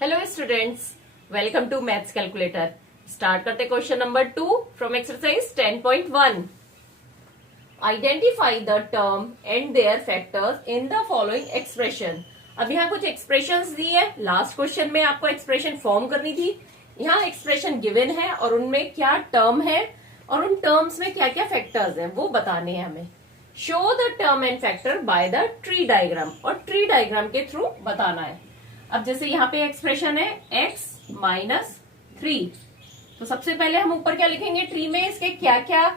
Hello students, welcome to maths calculator. Start करते question number 2 from exercise 10.1। Identify the term and their factors in the following expression. अब यहाँ कुछ expressions दी है। Last question में आपको expression form करनी थी। यहाँ एक्सप्रेशन गिवन है और उनमें क्या टर्म है और उन टर्म्स में क्या क्या फैक्टर्स हैं वो बताने हैं हमें। Show the term and factor by the tree diagram, और ट्री डायग्राम के थ्रू बताना है। अब जैसे यहाँ पे एक्सप्रेशन है x-3, तो सबसे पहले हम ऊपर क्या लिखेंगे, ट्री में इसके क्या क्या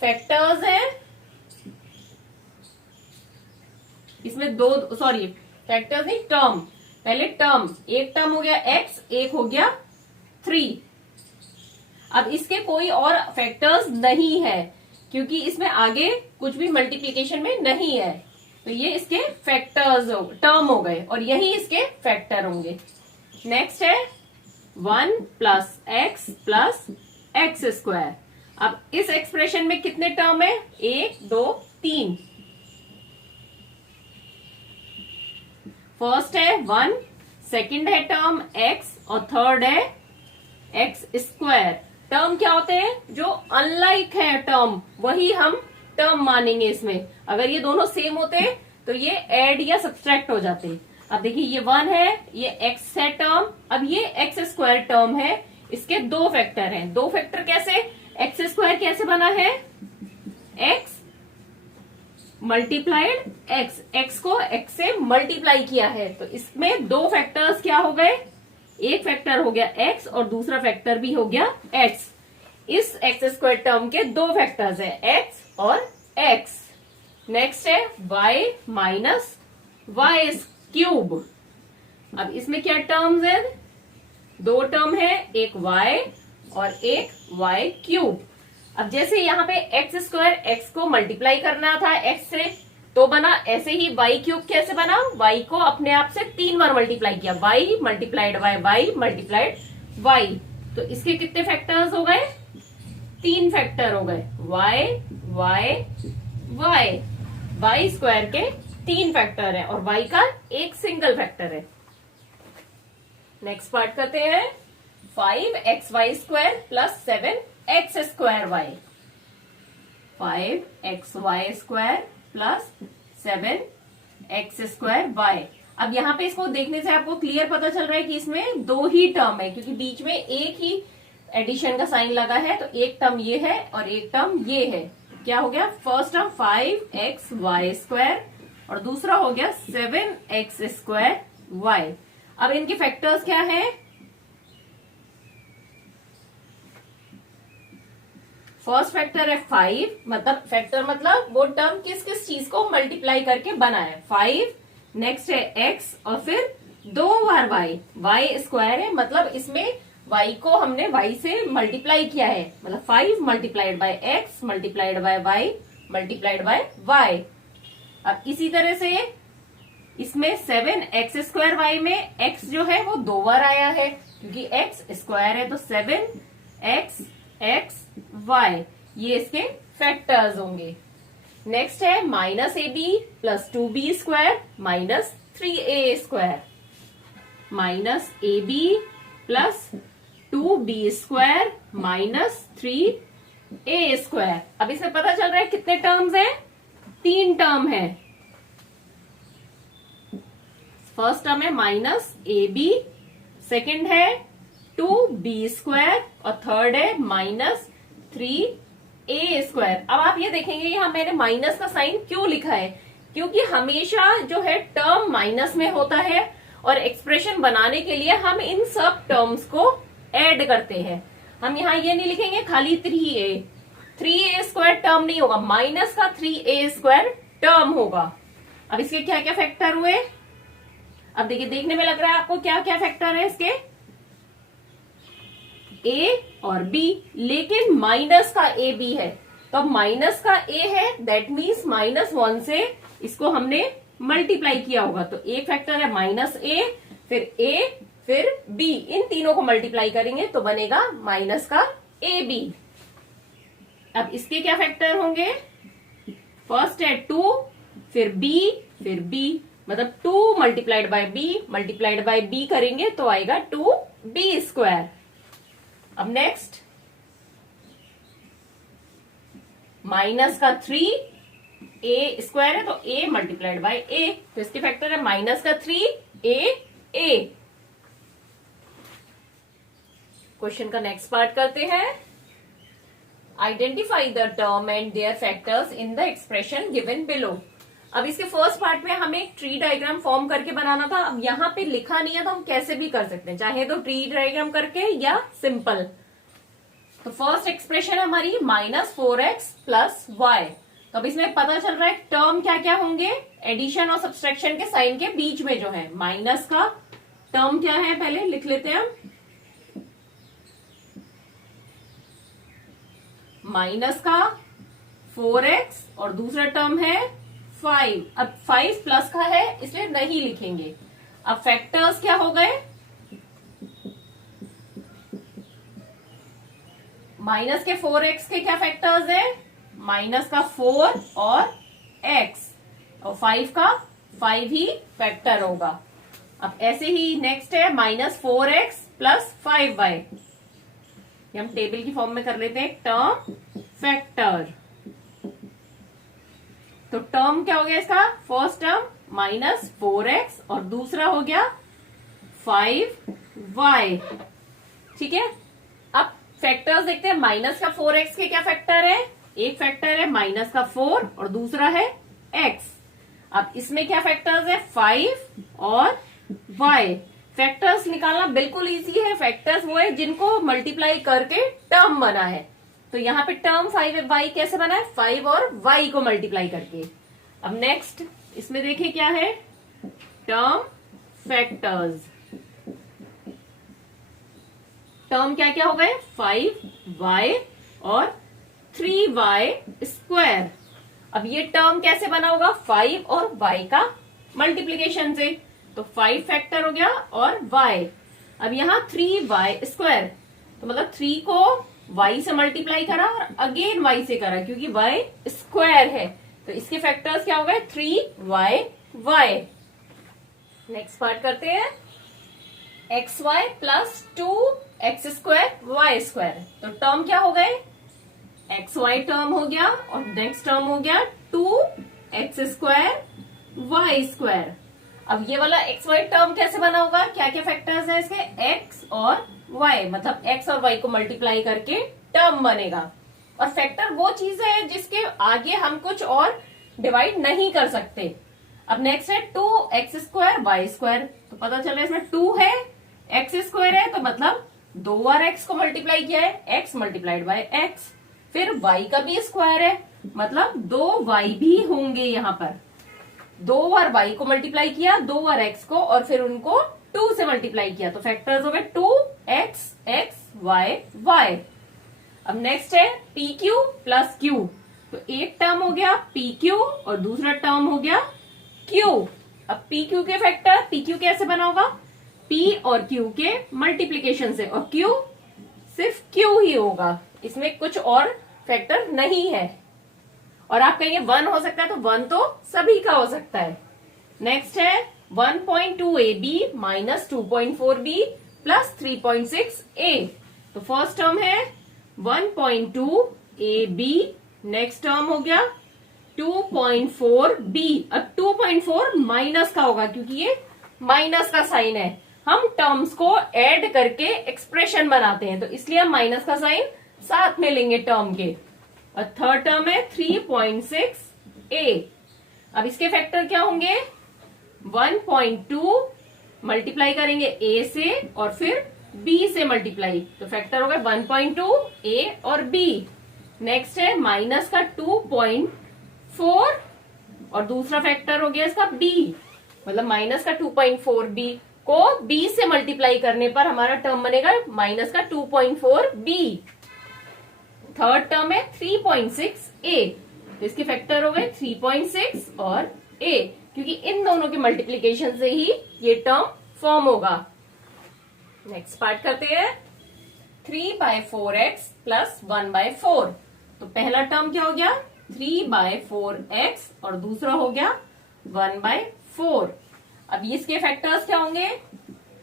फैक्टर्स हैं। इसमें फैक्टर्स नहीं, टर्म। पहले टर्म, एक टर्म हो गया x, एक हो गया 3। अब इसके कोई और फैक्टर्स नहीं है क्योंकि इसमें आगे कुछ भी मल्टीप्लीकेशन में नहीं है, तो ये इसके फैक्टर्स टर्म हो गए और यही इसके फैक्टर होंगे। नेक्स्ट है 1 + x + x²। अब इस एक्सप्रेशन में कितने टर्म है, 1 2 3। फर्स्ट है 1, सेकंड है टर्म x और थर्ड है x²। टर्म क्या होते हैं, जो अनलाइक है टर्म वही हम टर्म मानेंगे। इसमें अगर ये दोनों सेम होते तो ये ऐड या सब्सट्रैक्ट हो जाते। अब देखिए ये 1 है, ये x है टर्म, अब ये x² टर्म है, इसके दो फैक्टर हैं। दो फैक्टर कैसे, x² कैसे बना है, x मल्टीप्लाइड x को x से मल्टीप्लाई किया है, तो इसमें दो फैक्टर्स क्या हो गए, एक फैक्टर हो गया x और दूसरा फैक्टर भी हो गया x। इस x² टर्म के दो फैक्टर्स हैं, x और x। नेक्स्ट है y - y³। अब इसमें क्या टर्म्स है, दो टर्म है, एक y और एक y³। अब जैसे यहाँ पे x² x को मल्टीप्लाई करना था x से तो बना, ऐसे ही y³ कैसे बना, y को अपने आप से 3 बार मल्टीप्लाई किया, y × y × y। तो इसके कितने फैक्टर्स हो गए, 3 फैक्टर हो गए, y y² के 3 फैक्टर है और y का एक सिंगल फैक्टर है। नेक्स्ट पार्ट करते हैं 5xy² + 7x²y। 5xy² + 7x²y। अब यहाँ पे इसको देखने से आपको क्लियर पता चल रहा है कि इसमें दो ही टर्म है, क्योंकि बीच में एक ही एडिशन का साइन लगा है, तो एक टर्म ये है और एक टर्म ये है। क्या हो गया, फर्स्ट टर्म 5xy² और दूसरा हो गया 7x²y। अब इनके फैक्टर्स क्या है, फर्स्ट फैक्टर है 5, मतलब फैक्टर मतलब वो टर्म किस किस चीज को मल्टीप्लाई करके बना है, 5। नेक्स्ट है x और फिर 2 बार y² है, मतलब इसमें y को हमने y से मल्टीप्लाई किया है, मतलब 5 × x × y × y। अब इसी तरह से इसमें 7x²y में x जो है वो 2 बार आया है, क्योंकि x² है, तो 7xy ये इसके फैक्टर्स होंगे। नेक्स्ट है -ab + 2b² - 3a²। -ab + 2b² - 3a²। अब इसमें पता चल रहा है कितने टर्म्स हैं, 3 टर्म है। फर्स्ट टर्म है -ab, सेकंड है 2b² और थर्ड है -3a²। अब आप ये देखेंगे यहाँ मैंने माइनस का साइन क्यों लिखा है, क्योंकि हमेशा जो है टर्म माइनस में होता है और एक्सप्रेशन बनाने के लिए हम इन सब टर्म्स को ऐड करते हैं। हम यहाँ ये नहीं लिखेंगे खाली 3a² टर्म नहीं होगा, माइनस का 3a² टर्म होगा। अब इसके क्या क्या फैक्टर हुए, अब देखिए देखने में लग रहा है आपको क्या क्या फैक्टर है इसके, a और b, लेकिन माइनस का a b है, तो माइनस का a है, दैट मीन्स -1 से इसको हमने मल्टीप्लाई किया होगा, तो एक फैक्टर है -a, फिर a, फिर b, इन तीनों को मल्टीप्लाई करेंगे तो बनेगा माइनस का ab। अब इसके क्या फैक्टर होंगे, फर्स्ट है 2, फिर b, फिर b, मतलब 2 multiplied by B, multiplied by B करेंगे तो आएगा 2b²। अब नेक्स्ट माइनस का 3a² है तो a मल्टीप्लाइड बाय a, तो इसके फैक्टर है माइनस का 3a। क्वेश्चन का नेक्स्ट पार्ट करते हैं। Identify the term and their factors in the expression given below. अब इसके फर्स्ट पार्ट में हमें एक ट्री डायग्राम फॉर्म करके बनाना था। अब यहाँ पे लिखा नहीं है तो हम कैसे भी कर सकते हैं, चाहे तो ट्री डायग्राम करके या सिंपल। तो फर्स्ट एक्सप्रेशन है हमारी -4x + y। तो अब इसमें पता चल रहा है टर्म क्या क्या होंगे, एडिशन और सब्सट्रैक्शन के साइन के बीच में जो है। माइनस का टर्म क्या है पहले लिख लेते हैं हम, माइनस का 4x और दूसरा टर्म है 5। अब 5 प्लस का है इसलिए नहीं लिखेंगे। अब फैक्टर्स क्या हो गए, माइनस के 4x के क्या फैक्टर्स है, माइनस का 4 और x, और 5 का 5 ही फैक्टर होगा। अब ऐसे ही नेक्स्ट है -4x + 5y, हम टेबल की फॉर्म में कर लेते हैं टर्म फैक्टर। तो टर्म क्या हो गया इसका, फर्स्ट टर्म -4x और दूसरा हो गया 5y। ठीक है, अब फैक्टर्स देखते हैं। माइनस का 4x के क्या फैक्टर है, एक फैक्टर है माइनस का 4 और दूसरा है x। अब इसमें क्या फैक्टर्स है, 5 और y। फैक्टर्स निकालना बिल्कुल इजी है। फैक्टर्स वो है जिनको मल्टीप्लाई करके टर्म बना है। तो यहाँ पे टर्म 5y कैसे बना है, 5 और y को मल्टीप्लाई करके। अब नेक्स्ट इसमें देखिए क्या है, टर्म फैक्टर्स। टर्म क्या क्या हो गए, 5y और 3y²। अब ये टर्म कैसे बना होगा, 5 और y का मल्टीप्लीकेशन से। तो 5 फैक्टर हो गया और y। अब यहाँ 3y², तो मतलब 3 को y से मल्टीप्लाई करा और अगेन y से करा क्योंकि y² है। तो इसके फैक्टर्स क्या हो गए, 3y। नेक्स्ट पार्ट करते हैं, xy + 2x²y²। तो टर्म क्या हो गए, xy टर्म हो गया और नेक्स्ट टर्म हो गया 2x²y²। अब ये वाला xy टर्म कैसे बना होगा, क्या क्या फैक्टर्स है इसके, x और y, मतलब x और y को मल्टीप्लाई करके टर्म बनेगा। और फैक्टर वो चीज है जिसके आगे हम कुछ और डिवाइड नहीं कर सकते। अब नेक्स्ट है 2x²y²। तो पता चल रहा है इसमें 2 है, x² है, तो मतलब 2 बार x को मल्टीप्लाई किया है, x मल्टीप्लाइड बाय x। फिर y का भी स्क्वायर है, मतलब 2y भी होंगे यहाँ पर। 2 बार y को मल्टीप्लाई किया, 2 बार x को, और फिर उनको 2 से मल्टीप्लाई किया। तो फैक्टर्स हो गए 2x, x, y, y। अब नेक्स्ट है pq + q। तो एक टर्म हो गया pq और दूसरा टर्म हो गया q। अब pq के फैक्टर, pq कैसे बना होगा, p और q के मल्टीप्लीकेशन से, और q सिर्फ q ही होगा, इसमें कुछ और फैक्टर नहीं है। और आप कहेंगे 1 हो सकता है, तो 1 तो सभी का हो सकता है। नेक्स्ट है 1.2ab - 2.4b + 3.6a। तो फर्स्ट टर्म है 1.2ab, नेक्स्ट टर्म हो गया 2.4b। अब 2.4 माइनस का होगा क्योंकि ये माइनस का साइन है। हम टर्म्स को ऐड करके एक्सप्रेशन बनाते हैं, तो इसलिए हम माइनस का साइन साथ में लेंगे टर्म के। और थर्ड टर्म है 3.6a। अब इसके फैक्टर क्या होंगे, 1.2 मल्टीप्लाई करेंगे a से और फिर b से मल्टीप्लाई, तो फैक्टर हो गए 1.2 a और b। नेक्स्ट है माइनस का 2.4 और दूसरा फैक्टर हो गया इसका b, मतलब माइनस का 2.4b को b से मल्टीप्लाई करने पर हमारा टर्म बनेगा माइनस का 2.4b। थर्ड टर्म है 3.6a, तो इसके फैक्टर हो गए 3.6 और a, क्योंकि इन दोनों के मल्टीप्लीकेशन से ही ये टर्म फॉर्म होगा। नेक्स्ट पार्ट करते हैं, 3/4x + 1/4। तो पहला टर्म क्या हो गया, 3/4x और दूसरा हो गया 1/4। 4। अब इसके फैक्टर्स क्या होंगे,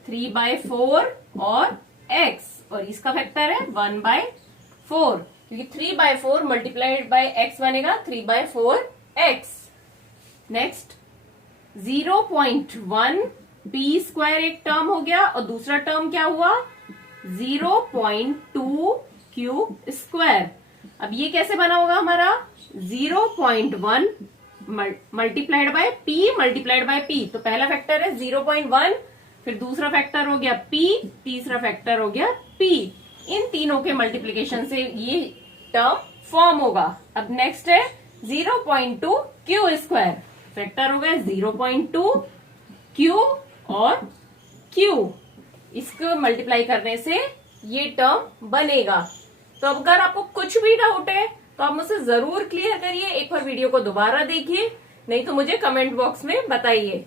3/4 और x, और इसका फैक्टर है 1/4, क्योंकि 3/4 मल्टीप्लाइड बाय x बनेगा 3/4x। नेक्स्ट 0.1 p स्क्वायर एक टर्म हो गया, और दूसरा टर्म क्या हुआ 0.2 क्यूब स्क्वायर। अब ये कैसे बना होगा हमारा 0.1 मल्टीप्लाइड बाय p, तो पहला फैक्टर है 0.1, फिर दूसरा फैक्टर हो गया p, तीसरा फैक्टर हो गया p। इन तीनों के मल्टीप्लीकेशन से ये टर्म फॉर्म होगा। अब नेक्स्ट है 0.2 क्यू स्क्वायर, फैक्टर हो गया 0.2 क्यू और क्यू, इसको मल्टीप्लाई करने से ये टर्म बनेगा। तो अब अगर आपको कुछ भी डाउट है तो आप मुझसे जरूर क्लियर करिए, एक बार वीडियो को दोबारा देखिए, नहीं तो मुझे कमेंट बॉक्स में बताइए।